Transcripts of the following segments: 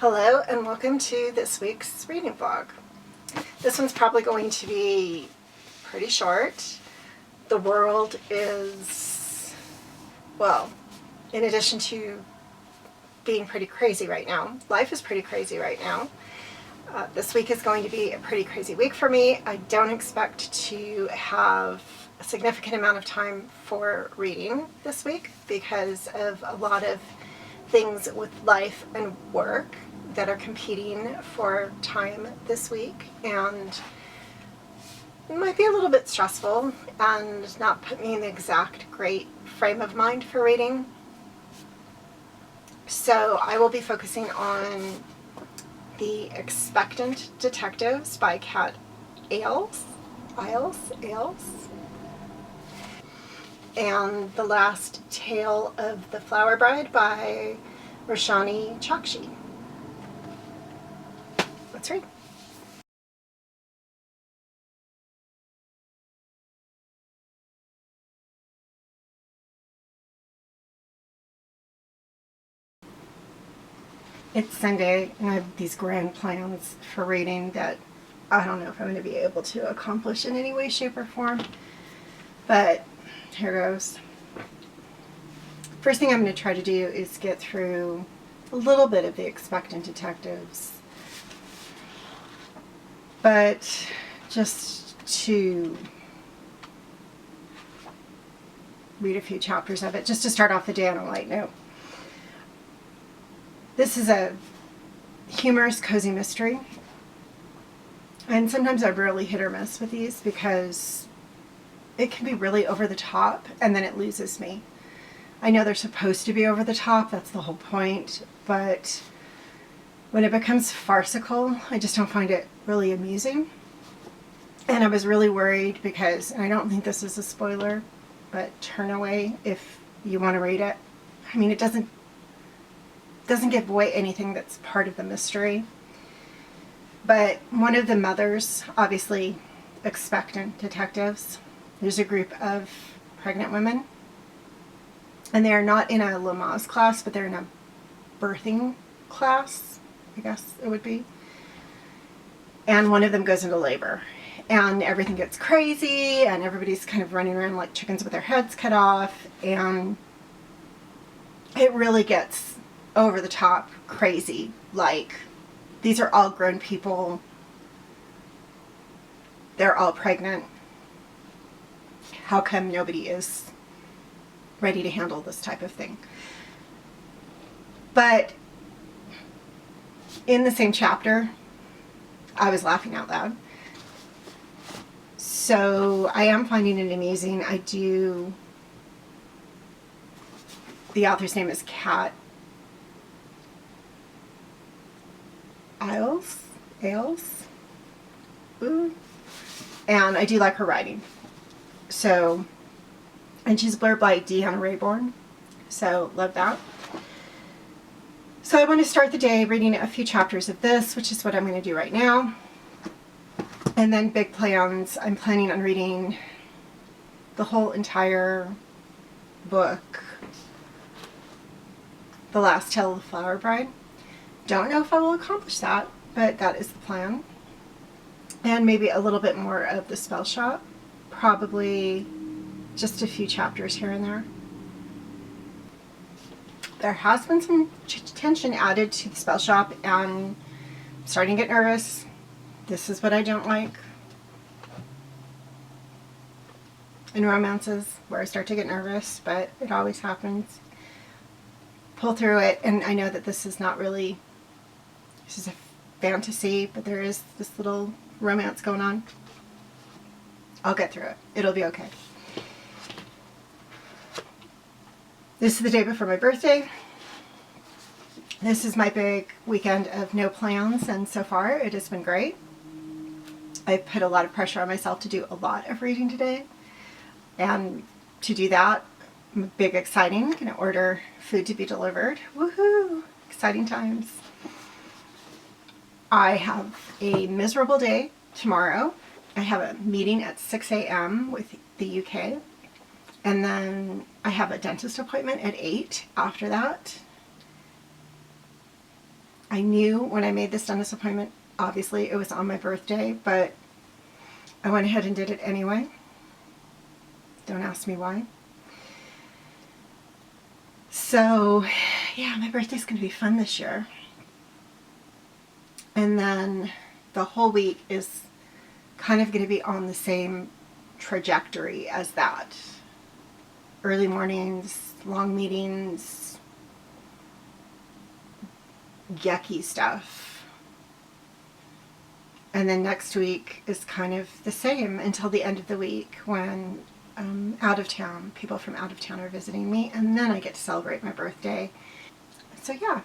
Hello and welcome to this week's reading vlog. This one's probably going to be pretty short. The world is, well, in addition to being pretty crazy right now, life is pretty crazy right now. This week is going to be a pretty crazy week for me. I don't expect to have a significant amount of time for reading this week because of a lot of things with life and work that are competing for time this week, and it might be a little bit stressful and not put me in the exact great frame of mind for reading. So I will be focusing on The Expectant Detectives by Kat Ailes, and The Last Tale of the Flower Bride by Roshani Chokshi. Let's read. It's Sunday and I have these grand plans for reading that I don't know if I'm going to be able to accomplish in any way, shape, or form, but here goes. First thing I'm going to try to do is get through a little bit of The Expectant Detectives, but just to read a few chapters of it, just to start off the day on a light note. This is a humorous, cozy mystery, and sometimes I really hit or miss with these because it can be really over the top and then it loses me. I know they're supposed to be over the top, that's the whole point, but when it becomes farcical, I just don't find it really amusing. And I was really worried because, and I don't think this is a spoiler, but turn away if you want to read it. I mean, it doesn't give away anything that's part of the mystery. But one of the mothers, obviously expectant detectives, there's a group of pregnant women, and they are not in a Lamaze class, but they're in a birthing class, I guess it would be. And one of them goes into labor, and everything gets crazy, and everybody's kind of running around like chickens with their heads cut off, and it really gets over the top crazy. Like, these are all grown people, they're all pregnant. How come nobody is ready to handle this type of thing? But in the same chapter, I was laughing out loud. So I am finding it amusing. The author's name is Kat Ailes. Ooh. And I do like her writing. So, and she's blurred by Deanna Raybourn. So, love that. So I want to start the day reading a few chapters of this, which is what I'm going to do right now. And then big plans. I'm planning on reading the whole entire book, The Last Tale of the Flower Bride. Don't know if I will accomplish that, but that is the plan. And maybe a little bit more of The Spell Shop. Probably just a few chapters here and there. There has been some tension added to The Spell Shop, and I'm starting to get nervous. This is what I don't like in romances, where I start to get nervous, but it always happens. Pull through it, and I know that this is not really, this is a fantasy, but there is this little romance going on. I'll get through it. It'll be okay. This is the day before my birthday. This is my big weekend of no plans, and so far it has been great. I've put a lot of pressure on myself to do a lot of reading today, and to do that, big exciting. I'm going to order food to be delivered. Woohoo! Exciting times. I have a miserable day tomorrow. I have a meeting at 6 a.m. with the UK, and then I have a dentist appointment at 8 after that. I knew when I made this dentist appointment, obviously it was on my birthday, but I went ahead and did it anyway. Don't ask me why. So, yeah, my birthday's going to be fun this year. And then the whole week is kind of going to be on the same trajectory as that. Early mornings, long meetings, yucky stuff. And then next week is kind of the same until the end of the week when people from out of town are visiting me, and then I get to celebrate my birthday. So yeah,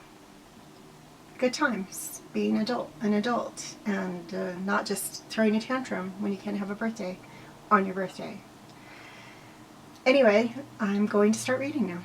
good times being an adult, and not just throwing a tantrum when you can't have a birthday on your birthday. Anyway, I'm going to start reading now.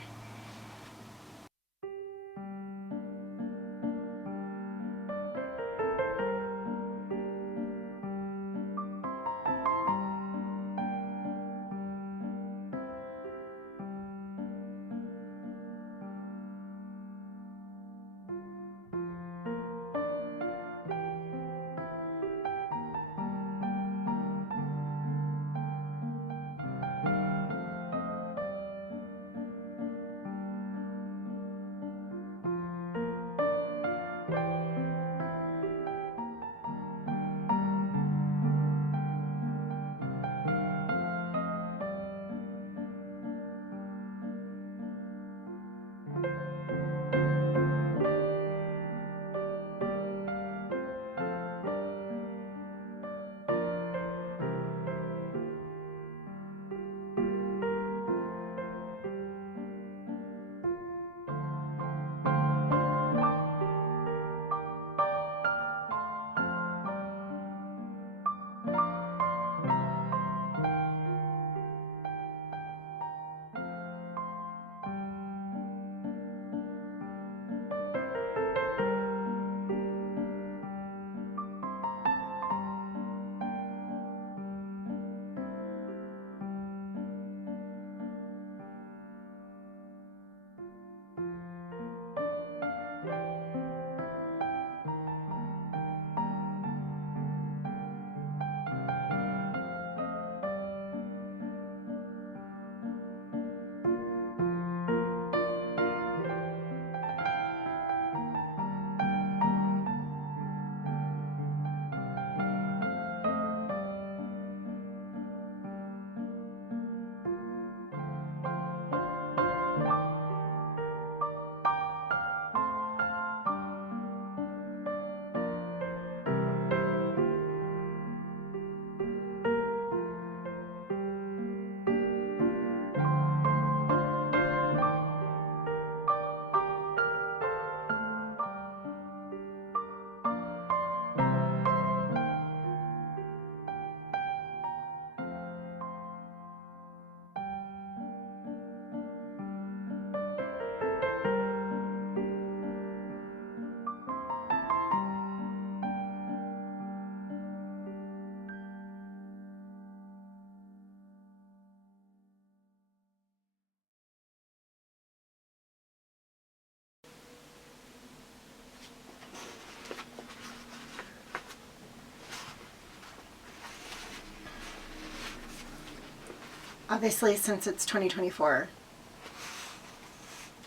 Obviously, since it's 2024,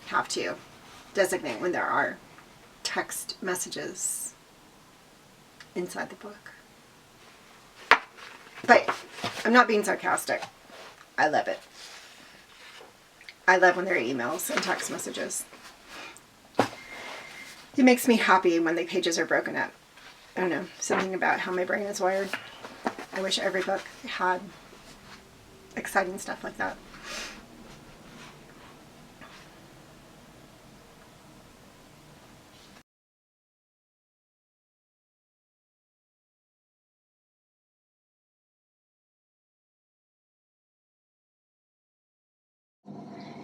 have to designate when there are text messages inside the book. But I'm not being sarcastic. I love it. I love when there are emails and text messages. It makes me happy when the pages are broken up. I don't know, something about how my brain is wired. I wish every book had exciting stuff like that.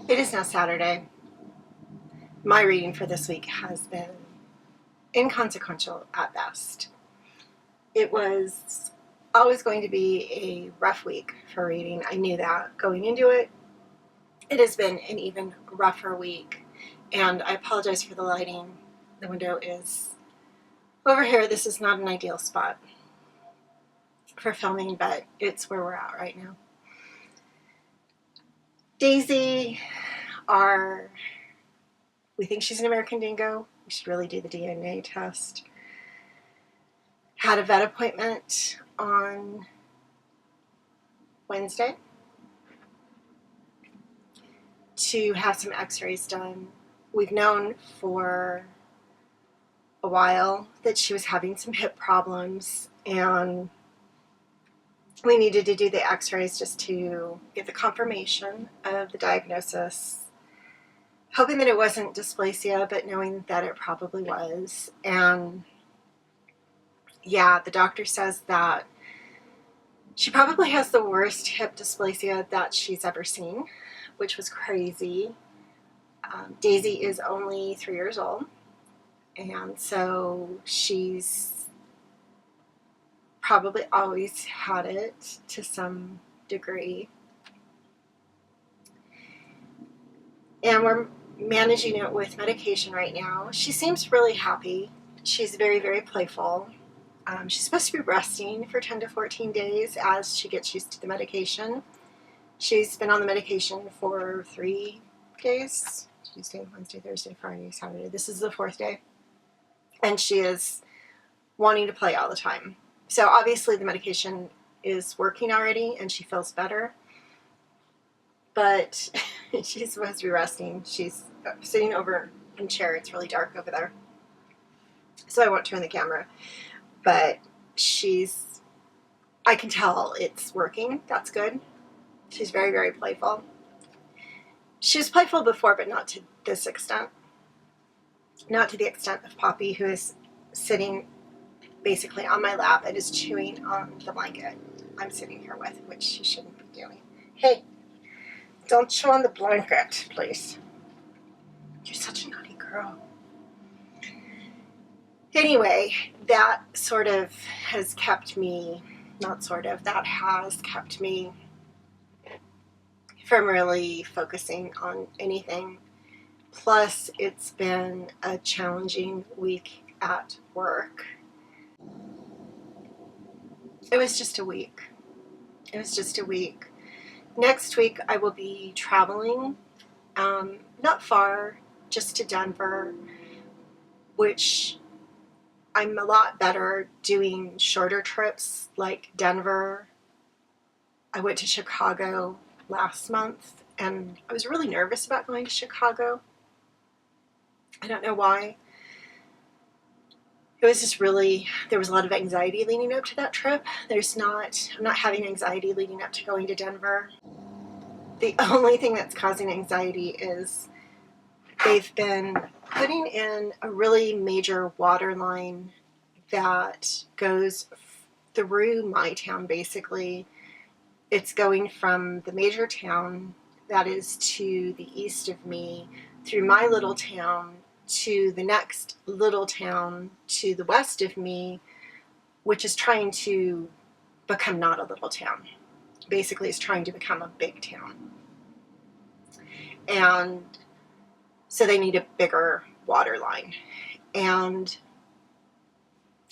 It is now Saturday. My reading for this week has been inconsequential at best. It was always going to be a rough week for reading. I knew that going into it. It has been an even rougher week, and I apologize for the lighting. The window is Over here, this is not an ideal spot for filming, but it's where we're at right now. Daisy, we think she's an American Dingo. We should really do the DNA test. Had a vet appointment on Wednesday to have some x-rays done. We've known for a while that she was having some hip problems, and we needed to do the x-rays just to get the confirmation of the diagnosis, hoping that it wasn't dysplasia, but knowing that it probably was. And yeah, the doctor says that she probably has the worst hip dysplasia that she's ever seen, which was crazy. Daisy is only 3 years old, and so she's probably always had it to some degree. And we're managing it with medication right now. She seems really happy. She's very, very playful. She's supposed to be resting for 10 to 14 days as she gets used to the medication. She's been on the medication for 3 days. Tuesday, Wednesday, Thursday, Friday, Saturday. This is the 4th day. And she is wanting to play all the time. So obviously the medication is working already and she feels better. But she's supposed to be resting. She's sitting over in a chair. It's really dark over there, so I won't turn the camera. But I can tell it's working. That's good. She's very, very playful. She was playful before, but not to this extent. Not to the extent of Poppy, who is sitting basically on my lap and is chewing on the blanket I'm sitting here with, which she shouldn't be doing. Hey, don't chew on the blanket, please. You're such a naughty girl. Anyway, that has kept me from really focusing on anything. Plus, it's been a challenging week at work. It was just a week. Next week, I will be traveling, not far, just to Denver, which I'm a lot better doing shorter trips like Denver. I went to Chicago last month, and I was really nervous about going to Chicago. I don't know why. It was just there was a lot of anxiety leading up to that trip. I'm not having anxiety leading up to going to Denver. The only thing that's causing anxiety is they've been putting in a really major water line that goes through my town, basically. It's going from the major town that is to the east of me, through my little town, to the next little town to the west of me, which is trying to become not a little town. Basically, it's trying to become a big town. And so they need a bigger water line. And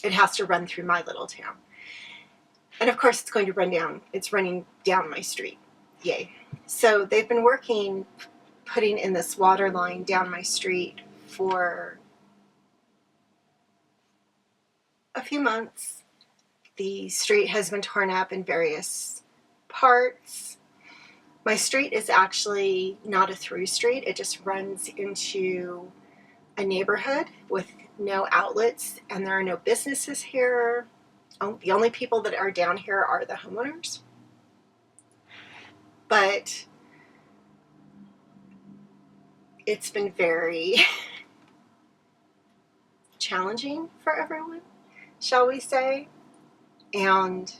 it has to run through my little town. And of course, it's running down my street. Yay. So they've been putting in this water line down my street for a few months. The street has been torn up in various parts. My street is actually not a through street. It just runs into a neighborhood with no outlets, and there are no businesses here. The only people that are down here are the homeowners. But it's been very challenging for everyone, shall we say. And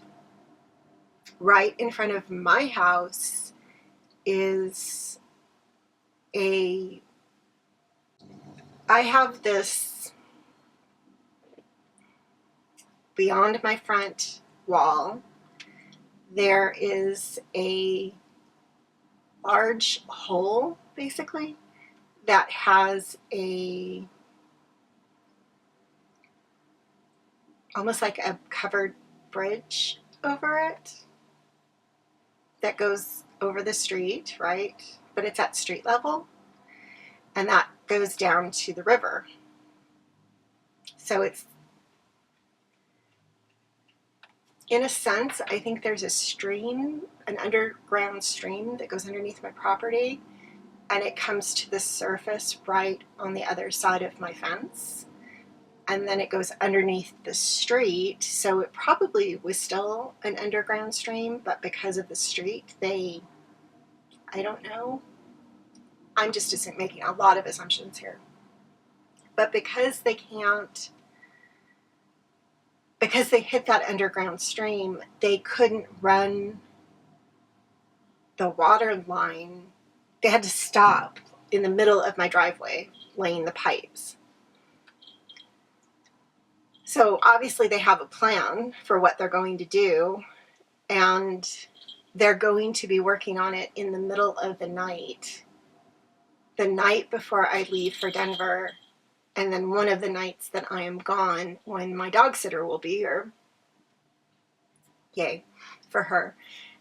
right in front of my house is I have this, beyond my front wall, there is a large hole, basically, that has a almost like a covered bridge over it that goes over the street, right? But it's at street level, and that goes down to the river. So it's, in a sense, I think there's a stream, an underground stream that goes underneath my property, and it comes to the surface right on the other side of my fence. And then it goes underneath the street, so it probably was still an underground stream, but because of the street, I don't know. I'm just making a lot of assumptions here. But because they hit that underground stream, they couldn't run the water line. They had to stop in the middle of my driveway laying the pipes. So obviously they have a plan for what they're going to do, and they're going to be working on it in the middle of the night before I leave for Denver, and then one of the nights that I am gone when my dog sitter will be here. Yay for her.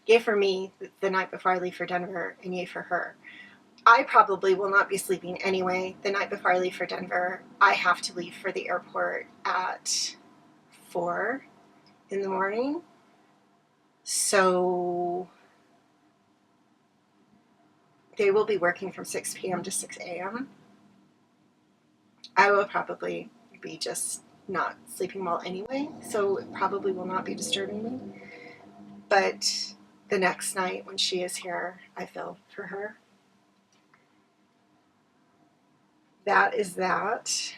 Yay for me the night before I leave for Denver, and yay for her. I probably will not be sleeping anyway the night before I leave for Denver. I have to leave for the airport at 4 in the morning. So they will be working from 6 p.m. to 6 a.m. I will probably be just not sleeping well anyway, so it probably will not be disturbing me. But the next night when she is here, I feel for her. That is that.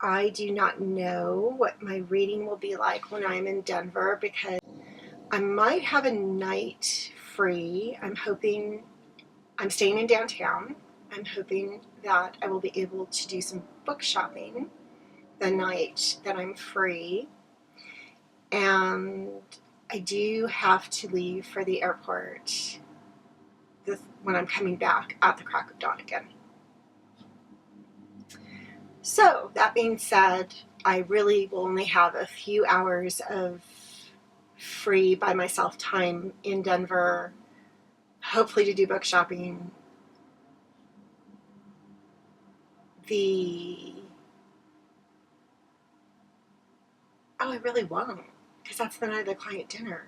I do not know what my reading will be like when I'm in Denver, because I might have a night free. I'm staying in downtown. I'm hoping that I will be able to do some book shopping the night that I'm free. And I do have to leave for the airport when I'm coming back at the crack of dawn again. So that being said, I really will only have a few hours of free by myself time in Denver, hopefully to do book shopping. I really won't, because that's the night of the client dinner.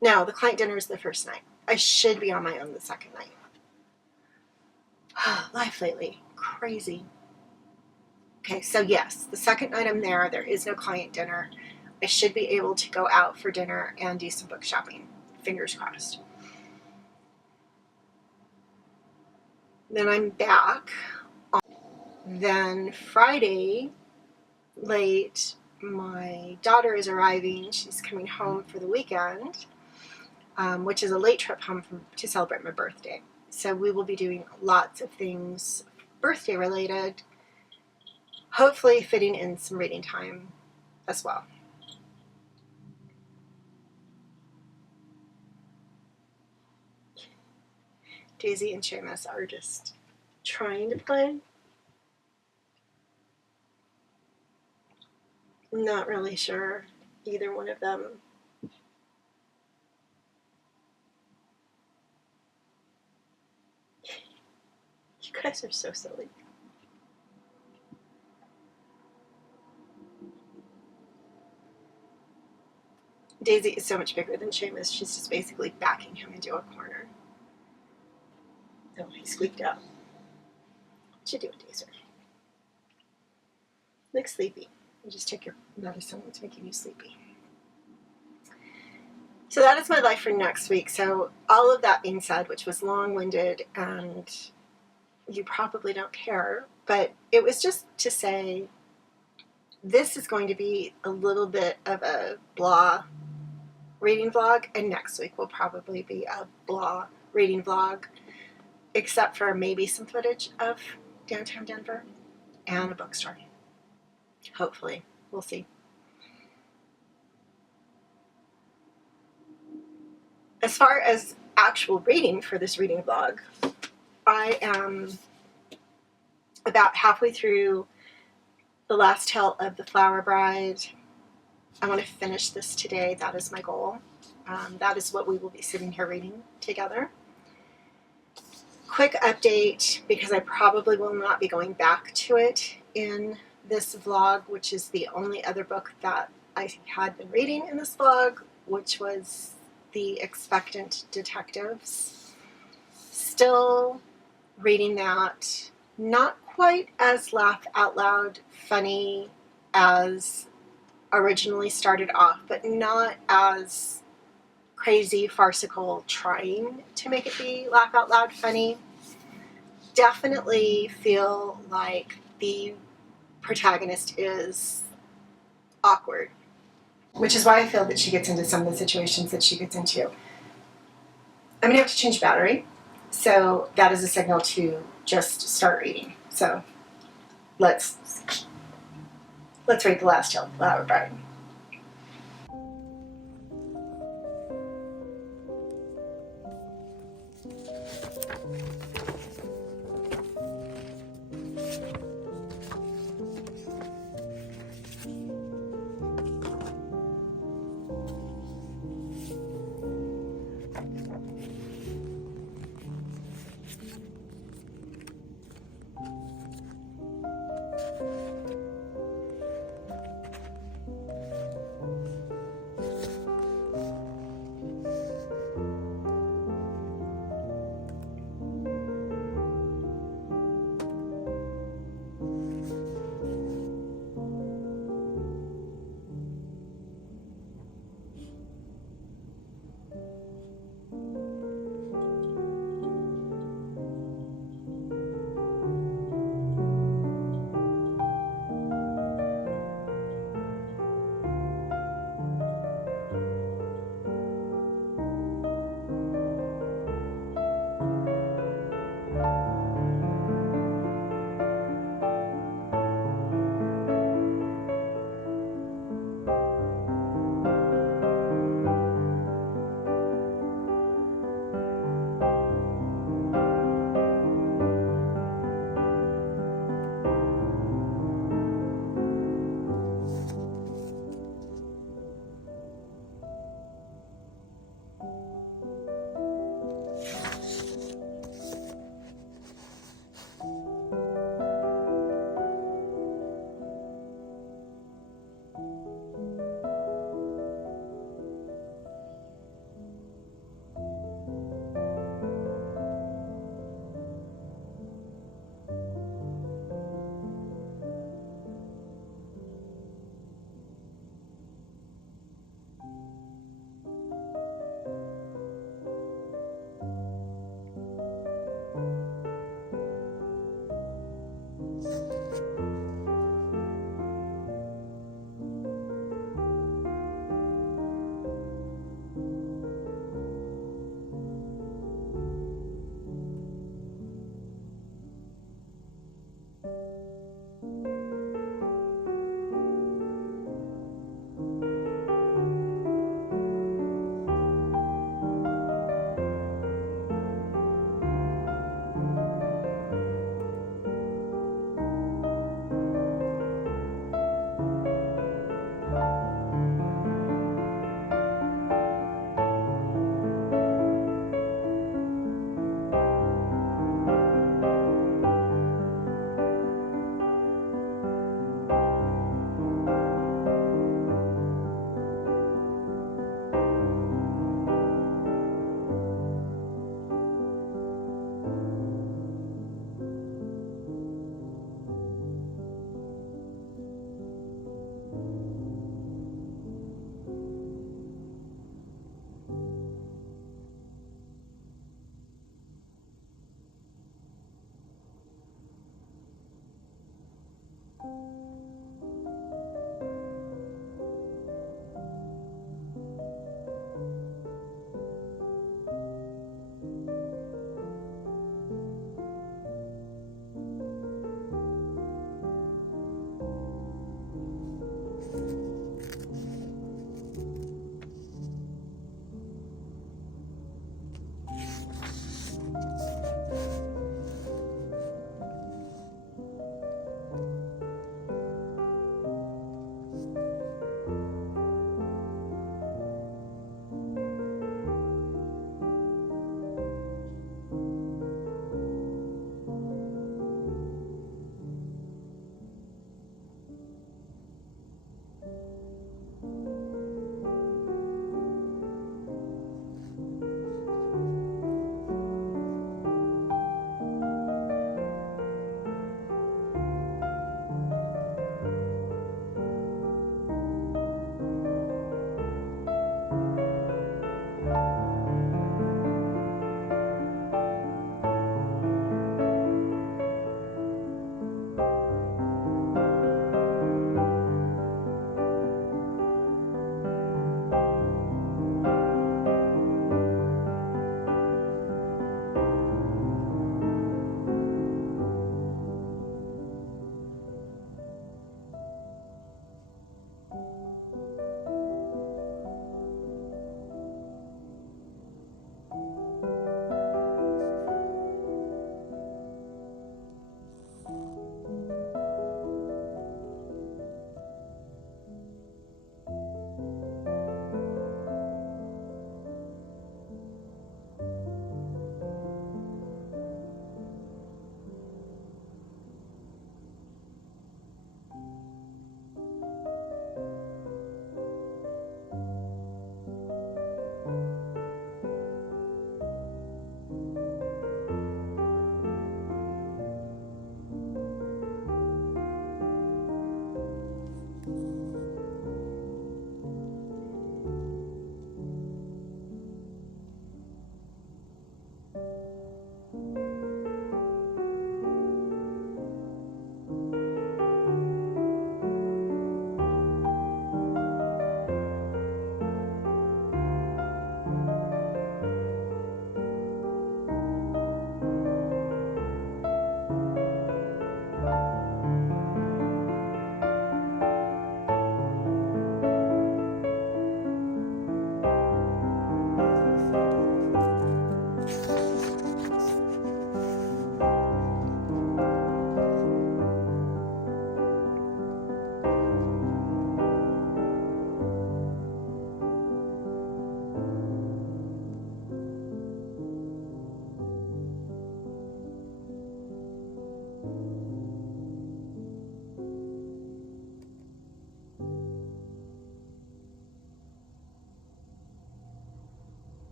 No, the client dinner is the first night. I should be on my own the second night. Life lately, crazy. Okay, so yes, the second night I'm there is no client dinner. I should be able to go out for dinner and do some book shopping. Fingers crossed. Then I'm back. Then Friday, late, my daughter is arriving. She's coming home for the weekend, which is a late trip home to celebrate my birthday. So we will be doing lots of things birthday related, hopefully fitting in some reading time as well. Daisy and Seamus are just trying to play. Not really sure either one of them. You guys are so silly. Daisy is so much bigger than Seamus. She's just basically backing him into a corner. Oh, he squeaked out. What you doing, Daisy? Look sleepy. You just take your medicine. It's making you sleepy. So that is my life for next week. So all of that being said, which was long-winded and you probably don't care, but it was just to say this is going to be a little bit of a blah reading vlog, and next week will probably be a blah reading vlog, except for maybe some footage of downtown Denver and a bookstore. Hopefully. We'll see. As far as actual reading for this reading vlog, I am about halfway through The Last Tale of the Flower Bride. I want to finish this today. That is my goal. That is what we will be sitting here reading together. Quick update, because I probably will not be going back to it in this vlog, which is the only other book that I had been reading in this vlog, which was The Expectant Detectives. Still reading that. Not quite as laugh out loud funny as originally started off, but not as crazy farcical trying to make it be laugh out loud funny. Definitely feel like the protagonist is awkward, which is why I feel that she gets into some of the situations that she gets into. I'm gonna have to change battery, so that is a signal to just start reading. So let's read The Last Tale of the Flower Bride.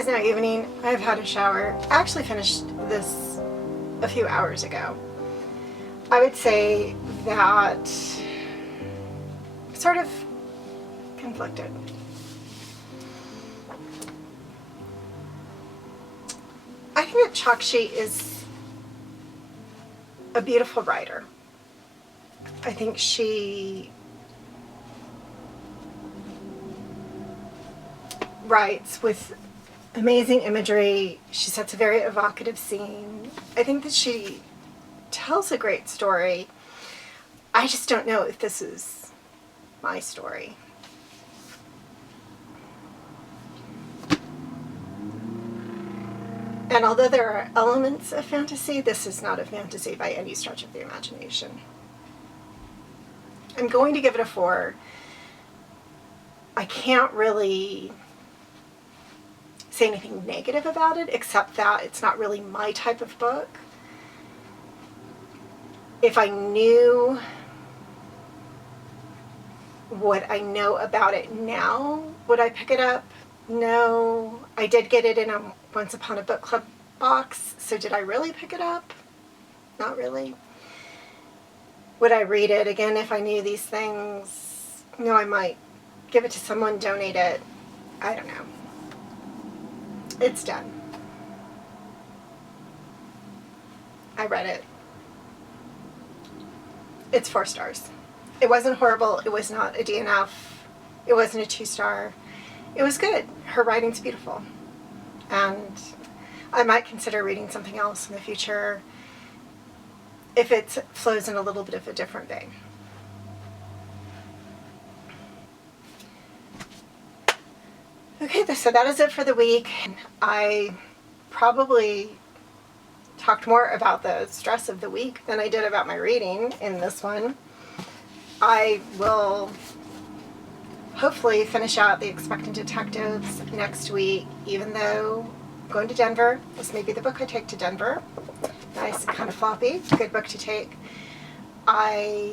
is now evening. I've had a shower. I actually finished this a few hours ago. I would say that sort of conflicted. I think that Chakshi is a beautiful writer. I think she writes with amazing imagery. She sets a very evocative scene. I think that she tells a great story. I just don't know if this is my story. And although there are elements of fantasy, this is not a fantasy by any stretch of the imagination. I'm going to give it a 4. I can't really say anything negative about it, except that it's not really my type of book. If I knew what I know about it now, would I pick it up? No. I did get it in a Once Upon a Book Club box, so did I really pick it up? Not really. Would I read it again if I knew these things? No, I might give it to someone, donate it. I don't know. It's done. I read it. It's 4 stars. It wasn't horrible. It was not a DNF. It wasn't a 2-star. It was good. Her writing's beautiful. And I might consider reading something else in the future if it flows in a little bit of a different vein. Okay, so that is it for the week. I probably talked more about the stress of the week than I did about my reading in this one. I will hopefully finish out The Expectant Detectives next week, even though I'm going to Denver. This may be the book I take to Denver. Nice, kind of floppy. Good book to take. I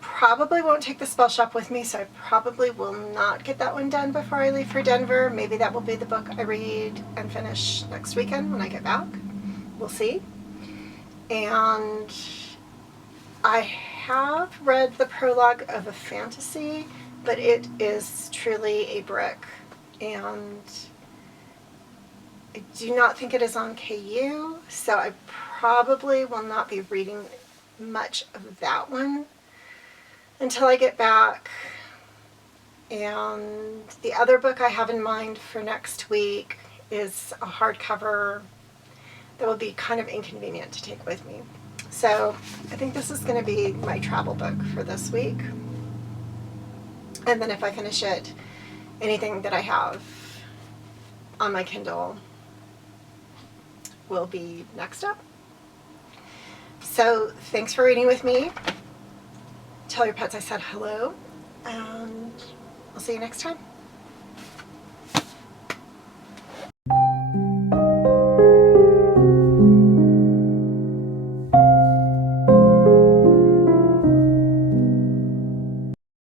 probably won't take The Spell Shop with me, so I probably will not get that one done before I leave for Denver. Maybe that will be the book I read and finish next weekend when I get back. We'll see. And I have read the prologue of a fantasy, but it is truly a brick, and I do not think it is on KU, so I probably will not be reading much of that one until I get back. And the other book I have in mind for next week is a hardcover that will be kind of inconvenient to take with me. So I think this is going to be my travel book for this week. And then if I finish it, anything that I have on my Kindle will be next up. So thanks for reading with me. Tell your pets I said hello, and I'll see you next time.